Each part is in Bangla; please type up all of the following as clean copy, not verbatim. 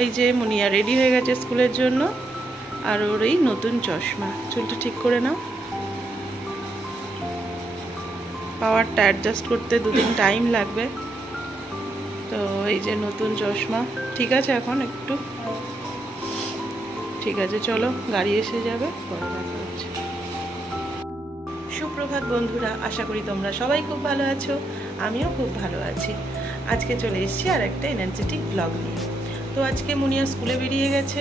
এই যে মুনিয়া রেডি হয়ে গেছে স্কুলের জন্য, আর ওর এই নতুন চশমা। চুলটা ঠিক করে নাও, পাওয়ারটা অ্যাডজাস্ট করতে দুদিন টাইম লাগবে। তো এই যে নতুন চশমা, ঠিক আছে এখন একটু ঠিক আছে। চলো গাড়ি এসে যাবে, পরে দেখা হচ্ছে। সুপ্রভাত বন্ধুরা, আশা করি তোমরা সবাই খুব ভালো আছো, আমিও খুব ভালো আছি। আজকে চলে এসেছি আর একটা এনার্জেটিক ব্লগ নিয়ে। তো আজকে মুনিয়া স্কুলে বেরিয়ে গেছে,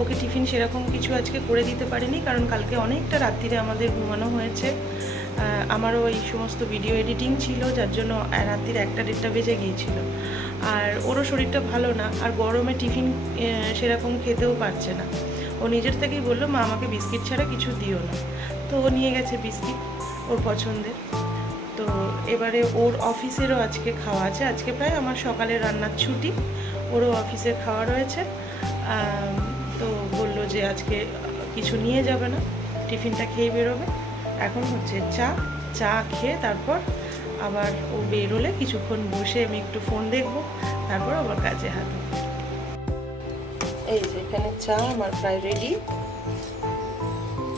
ওকে টিফিন সেরকম কিছু আজকে করে দিতে পারিনি, কারণ কালকে অনেকটা রাত্রিরে আমাদের ঘুমানো হয়েছে। আমারও এই সমস্ত ভিডিও এডিটিং ছিল, যার জন্য রাত্রির 1টা-1.5টা বেজে গিয়েছিল। আর ওরও শরীরটা ভালো না, আর গরমে টিফিন সেরকম খেতেও পারছে না। ও নিজের থেকেই বললো, মা আমাকে বিস্কিট ছাড়া কিছু দিও না। তো ও নিয়ে গেছে বিস্কিট, ওর পছন্দের। তো এবারে ওর অফিসেরও আজকে খাওয়া আছে। আজকে প্রায় আমার সকালে রান্নার ছুটি, ওরও অফিসের খাওয়া রয়েছে। তো বললো যে আজকে কিছু নিয়ে যাবে না, টিফিনটা খেয়ে বেরোবে। এখন হচ্ছে চা খেয়ে তারপর আবার ও বেরোলে কিছুক্ষণ বসে আমি একটু ফোন দেখবো, তারপর আবার কাজে হাত। এই যে এখানে চা আমার প্রায় রেডি,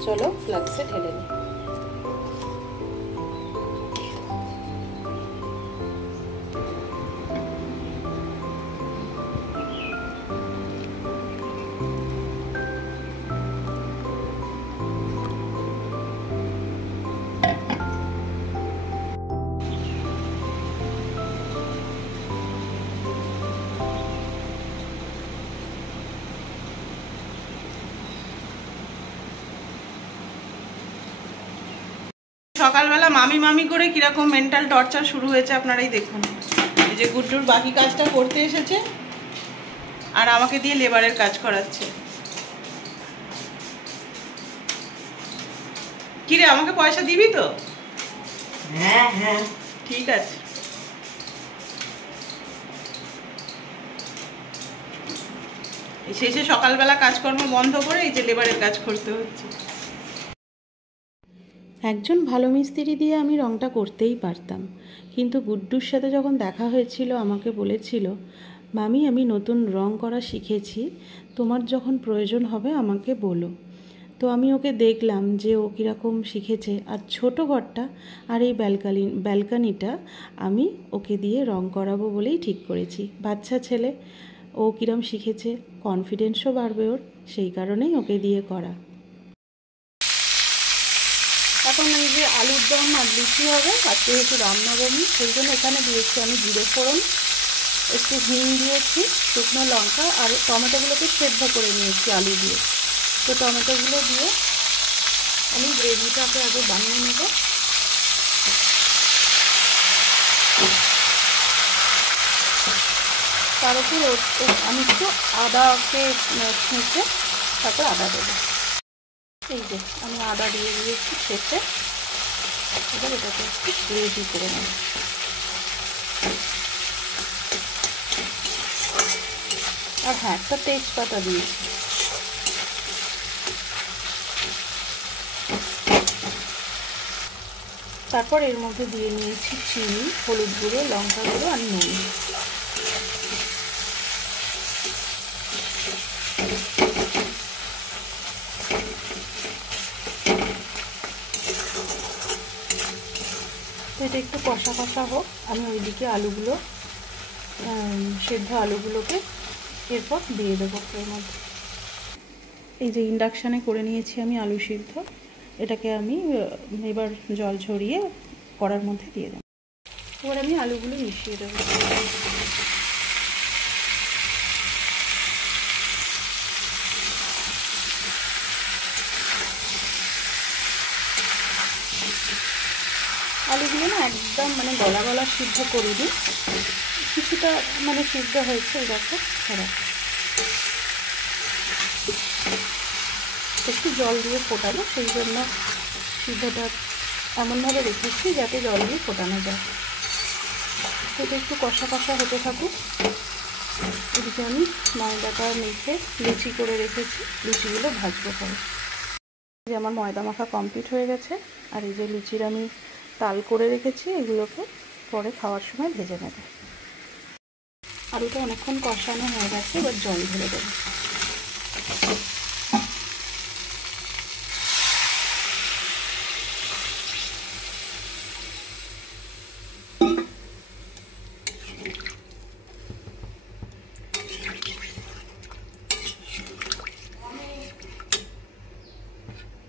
চলো ফ্লাক্সে ঢেলে নিই। সকালবেলা মামি মামি করে কিরকম মেন্টাল টর্চার শুরু হয়েছে আপনারাই দেখুন। এই যে গুড্ডুর বাকি কাজটা করতে এসেছে আর আমাকে দিয়ে লেবারের কাজ করাচ্ছে। কিরে, আমাকে পয়সা দিবি তো? হ্যাঁ হ্যাঁ ঠিক আছে। শেষে সকালবেলা কাজকর্ম বন্ধ করে এই যে লেবারের কাজ করতে হচ্ছে। একজন ভালো মিস্ত্রি দিয়ে আমি রঙটা করতেই পারতাম, কিন্তু গুড্ডুর সাথে যখন দেখা হয়েছিল আমাকে বলেছিল, মামি আমি নতুন রং করা শিখেছি, তোমার যখন প্রয়োজন হবে আমাকে বলো। তো আমি ওকে দেখলাম যে ও কীরকম শিখেছে, আর ছোটো ঘরটা আর এই ব্যালকানিটা আমি ওকে দিয়ে রং করাবো বলেই ঠিক করেছি। বাচ্চা ছেলে, ও কীরকম শিখেছে, কনফিডেন্সও বাড়বে ওর, সেই কারণেই ওকে দিয়ে করা। এখন এই যে আলুর দম আর লুচি হবে, আজকে যেহেতু রামনবমী সেই জন্য এখানে দিয়েছি আমি জিরে ফোড়ন, একটু হিং দিয়েছি, শুকনো লঙ্কা, আর টমেটোগুলোকে সেদ্ধ করে নিয়েছি আলু দিয়ে। তো টমেটোগুলো দিয়ে আমি গ্রেভিটাকে আগে বানিয়ে নেব। তার উপর আমি একটু আদাকে ছেঁচে তারপর আদা দেবো। এই যে আমি আদা দিয়ে দিয়েছি ছেঁচে, এবার এটাকে একটু গ্রেভি করে নেব। আর হ্যাঁ, একটা তেজপাতা দিয়েছি। তারপর এর মধ্যে দিয়ে নিয়েছি চিনি, হলুদ গুঁড়ো, লঙ্কা গুঁড়ো আর নুন। তো এটা একটু কষা কষা হোক, আমি ওইদিকে আলুগুলো, সেদ্ধ আলুগুলোকে এরপর দিয়ে দেবো এর মধ্যে। এই যে ইন্ডাকশানে করে নিয়েছি আমি আলু সিদ্ধ, এটাকে আমি এবার জল ঝরিয়ে কড়ার মধ্যে দিয়ে দেবো। এবার আমি আলুগুলো মিশিয়ে দেবো। আলুগুলো না একদম মানে গলা গলা সিদ্ধ করে দিই, কিছুটা মানে সিদ্ধ হয়েছে এরকম। একটু জল দিয়ে ফোটাবো, সেই জন্য সিদ্ধটা এমনভাবে রেখেছি যাতে জল দিয়ে ফোটানো যায়। এটা একটু কষা কষা হতে থাকুক। এদিকে আমি ময়দাটা মেখে লুচি করে রেখেছি, লুচিগুলো ভাজবো পরে। যে আমার ময়দা মাখা কমপ্লিট হয়ে গেছে, আর এই যে লুচির আমি তাল করে রেখেছি, এগুলোকে পরে খাওয়ার সময় ভেজে নেব। আলুটা অনেকক্ষণ কষানো হয়ে গেছে, এবার জল ঢেলে দেবো।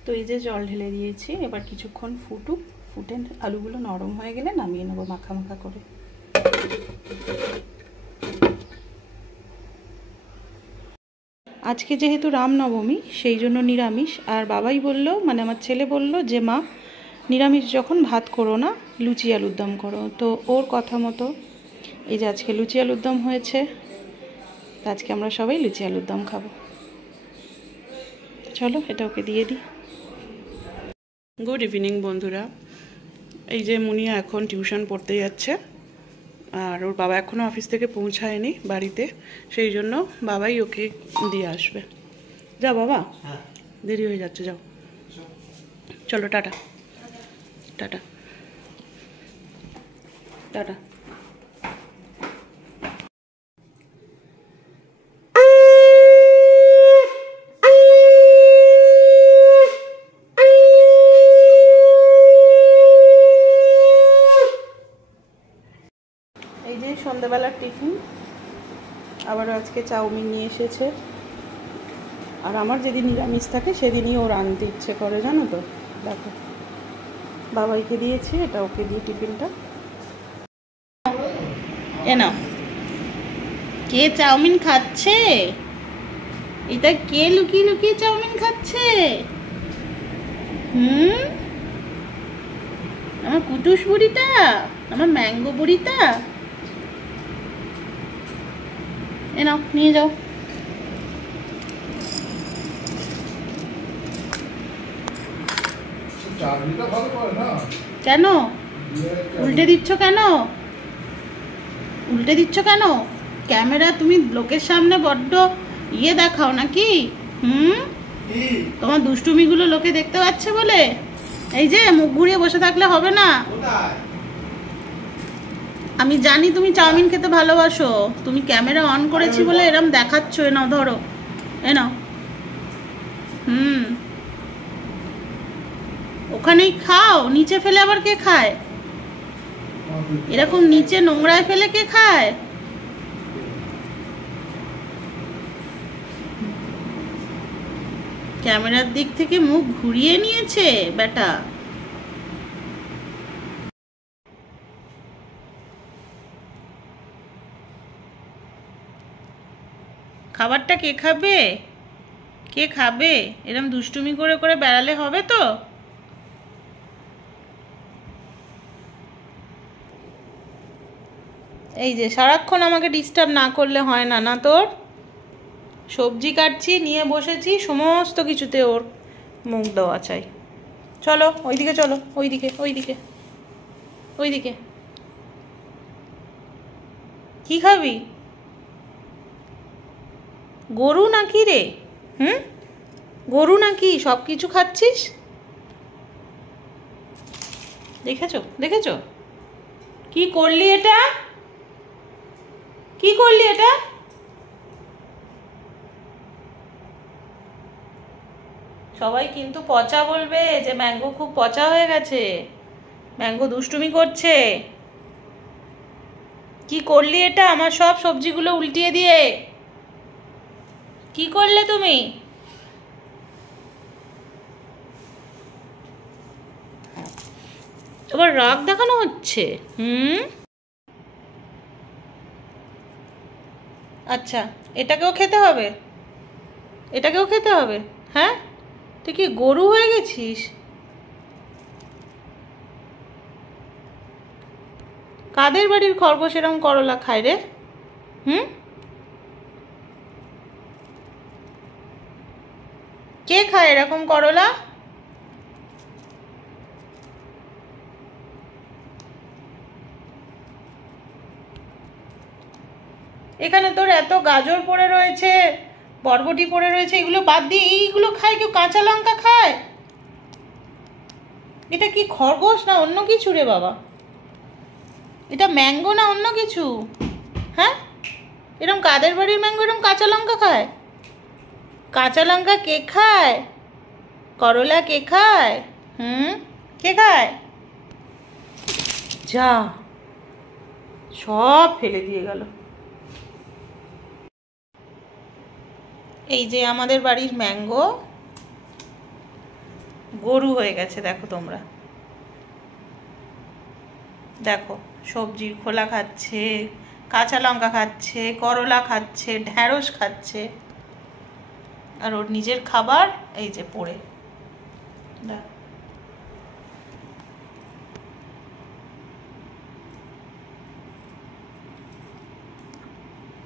তো এই যে জল ঢেলে দিয়েছি, এবার কিছুক্ষণ ফুটে আলুগুলো নরম হয়ে গেলে নামিয়ে নেবো মাখা মাখা করে। আজকে যেহেতু রামনবমী সেই জন্য নিরামিষ, আর বাবাই বলল, মানে আমার ছেলে বলল যে মা নিরামিষ যখন ভাত করো না, লুচি আলুর দম করো। তো ওর কথা মতো এই যে আজকে লুচি আলুর দম হয়েছে। তো আজকে আমরা সবাই লুচি আলুর দম খাবো। চলো এটা ওকে দিয়ে দিই। গুড ইভিনিং বন্ধুরা। এই যে মুনিয়া এখন টিউশন পড়তে যাচ্ছে, আর ওর বাবা এখনও অফিস থেকে পৌঁছায়নি বাড়িতে, সেই জন্য বাবাই ওকে দিয়ে আসবে। যাও বাবা, দেরি হয়ে যাচ্ছে, যাও। চলো টাটা টাটা টাটা। এই যে সন্ধ্যাবেলার টিফিন, আবারও আজকে চাউমিন নিয়ে এসেছে। আর আমার যেদিন নিরামিষ থাকে সেদিনই ওর আনতে ইচ্ছে করে, জানো তো। দেখো বাবাইকে দিয়েছি, এটা ওকে দিয়ে টিফিনটা। এ নাও। কে চাউমিন খাচ্ছে? এটা কে লুকিয়ে লুকিয়ে চাউমিন খাচ্ছে? আমার কুটুস বুড়িটা, আমার ম্যাঙ্গো বুড়িটা। এ নাও, নিয়ে যাও। কেন উল্টে দিচ্ছ? কেন উল্টে দিচ্ছ কেন? ক্যামেরা তুমি লোকের সামনে বড্ড দেখাও নাকি? তোমার দুষ্টুমিগুলো লোকে দেখতে পাচ্ছে বলে এই যে মুখ ঘুরিয়ে বসে থাকলে হবে না। আমি জানি তুমি চাউমিন খেতে ভালোবাসো, তুমি ক্যামেরা অন করেছি বলে এরম দেখাচ্ছ। এ নাও, ধরো, এ নাও। ওখানেই খাও, নিচে ফেলে আবার কে খায়? এরকম নিচে নোংরায় ফেলে কে খায়? ক্যামেরার দিক থেকে মুখ ঘুরিয়ে নিয়েছে বেটা। খাবারটা কে খাবে? কে খাবে? এরকম দুষ্টুমি করে করে বেড়ালে হবে তো? এই যে সারাক্ষণ আমাকে ডিস্টার্ব না করলে হয় না, না তোর? সবজি কাটছি, নিয়ে বসেছি, সমস্ত কিছুতে ওর মুখ দেওয়া চাই। চলো ওইদিকে, চলো ওইদিকে, ওইদিকে, ওইদিকে। কি খাবি? গরু নাকি রে? গরু নাকি সব কিছু খাচ্ছিস? দেখেছো দেখেছো কি করলি এটা? কি করলি এটা? সবাই কিন্তু পচা বলবে যে ম্যাঙ্গো খুব পচা হয়ে গেছে, ম্যাঙ্গো দুষ্টুমি করছে। কি করলি এটা? আমার সব সবজিগুলো উল্টিয়ে দিয়ে কি করলে তুমি? আবার রাগ দেখানো হচ্ছে। আচ্ছা, এটাকেও খেতে হবে? এটাকেও খেতে হবে? হ্যাঁ, তুই কি গরু হয়ে গেছিস? কাদের বাড়ির খরগোশ এরকম করলা খায় রে? কে খায় এরকম করলা? এখানে তোর এত গাজর পড়ে রয়েছে, বরবটি পড়ে রয়েছে, এগুলো বাদ দিয়ে এইগুলো খায় কেউ? কাঁচা লঙ্কা খায়? এটা কি খরগোশ না অন্য কিছু রে বাবা? এটা ম্যাঙ্গো না অন্য কিছু? হ্যাঁ, এরকম কাদের বাড়ির ম্যাঙ্গো এরকম কাঁচা লঙ্কা খায়? কাঁচা লঙ্কা কে খায়? করলা কে খায়? কে খায়? যা, সব ফেলে দিয়ে গেল। এই যে আমাদের বাড়ির ম্যাঙ্গো গরু হয়ে গেছে, দেখো তোমরা, দেখো সবজির খোলা খাচ্ছে, কাঁচা লঙ্কা খাচ্ছে, করলা খাচ্ছে, ঢ্যাঁড়স খাচ্ছে, আর ওর নিজের খাবার এই যে পড়ে।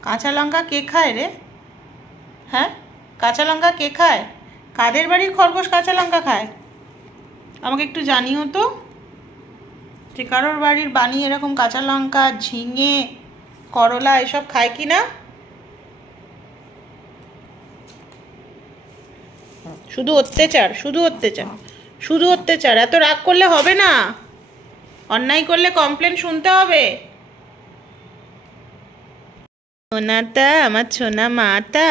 কাঁচা লঙ্কা কে খায় রে? হ্যাঁ, কাঁচা লঙ্কা কে খায়? কাদের বাড়ির খরগোশ কাঁচা লঙ্কা খায়? আমাকে একটু জানিও তো, যে কারোর বাড়ির বানি এরকম কাঁচা লঙ্কা, ঝিঙে, করলা এসব খায় কি না? শুধু অত্যাচার, শুধু অত্যাচার, শুধু অত্যাচার। এত রাগ করলে হবে না, অন্যায় করলে কমপ্লেন শুনতে হবে। সোনাটা, আমার সোনা মাটা,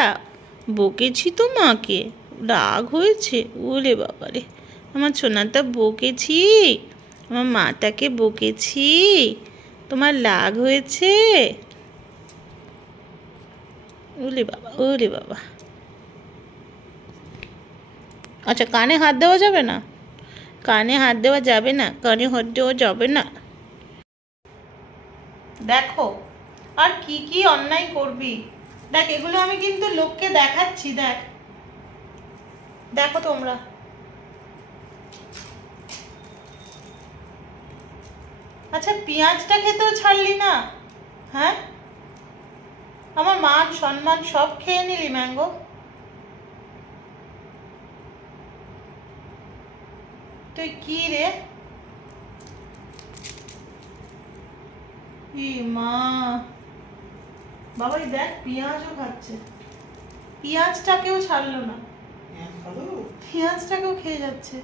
বকেছি তো মাকে, রাগ হয়েছে? ওরে বাবারে, আমার সোনাটা বকেছি, আমার মাটাকে বকেছি, তোমার রাগ হয়েছে? ওরে বাবা, ওরে বাবা। আচ্ছা, কানে হাত দেওয়া যাবে না? কানে হাত দেওয়া যাবে না, কানে হাত দেওয়া যাবে না। দেখো আর কি কি অন্যায় করবি, দেখ এগুলো আমি কিন্তু লোককে দেখাচ্ছি, দেখ, দেখো তোমরা। আচ্ছা, পেঁয়াজটা খেতেও ছাড়লি না? হ্যাঁ, আমার মান সম্মান সব খেয়ে নিলি ম্যাঙ্গো। তুই কি রে? মা বাবাই দেখ, পেঁয়াজও খাচ্ছে, পেঁয়াজটাকেও ছাড়লো না, পেঁয়াজটাকেও খেয়ে যাচ্ছে।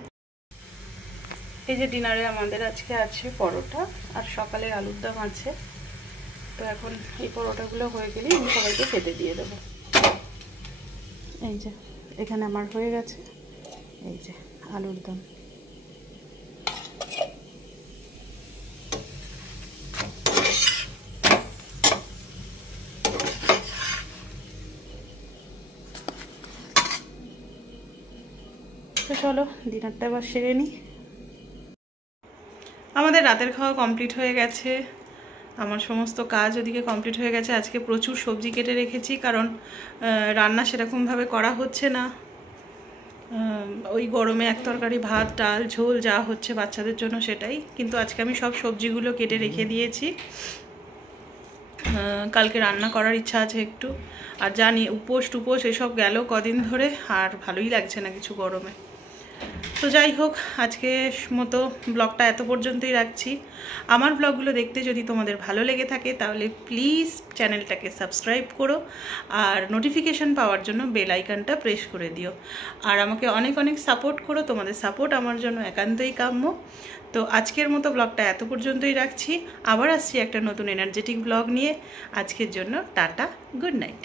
এই যে ডিনারে আমাদের আজকে আছে পরোটা আর সকালে আলুর দম আছে। তো এখন এই পরোটাগুলো হয়ে গেলে আমি সবাইকে খেতে দিয়ে দেবো। এই যে এখানে আমার হয়ে গেছে, এই যে আলুর দম। তো চলো ডিনারটা আবার সেরে নিই। আমাদের রাতের খাওয়া কমপ্লিট হয়ে গেছে, আমার সমস্ত কাজ ওদিকে কমপ্লিট হয়ে গেছে। আজকে প্রচুর সবজি কেটে রেখেছি, কারণ রান্না সেরকমভাবে করা হচ্ছে না। ওই গরমে এক তরকারি ভাত, ডাল, ঝোল যা হচ্ছে বাচ্চাদের জন্য সেটাই, কিন্তু আজকে আমি সব সবজিগুলো কেটে রেখে দিয়েছি। কালকে রান্না করার ইচ্ছা আছে একটু, আর জানি উপোস টুপোস এসব গেল কদিন ধরে, আর ভালোই লাগছে না কিছু গরমে। তো যাই হোক, আজকে মতো ব্লগটা এত পর্যন্তই রাখছি। আমার ব্লগগুলো দেখতে যদি তোমাদের ভালো লেগে থাকে তাহলে প্লিজ চ্যানেলটাকে সাবস্ক্রাইব করো, আর নোটিফিকেশান পাওয়ার জন্য বেল আইকনটা প্রেস করে দিও, আর আমাকে অনেক অনেক সাপোর্ট করো। তোমাদের সাপোর্ট আমার জন্য একান্তই কাম্য। তো আজকের মতো ব্লগটা এত পর্যন্তই রাখছি, আবার আসছি একটা নতুন এনার্জেটিক ব্লগ নিয়ে। আজকের জন্য টাটা, গুড নাইট।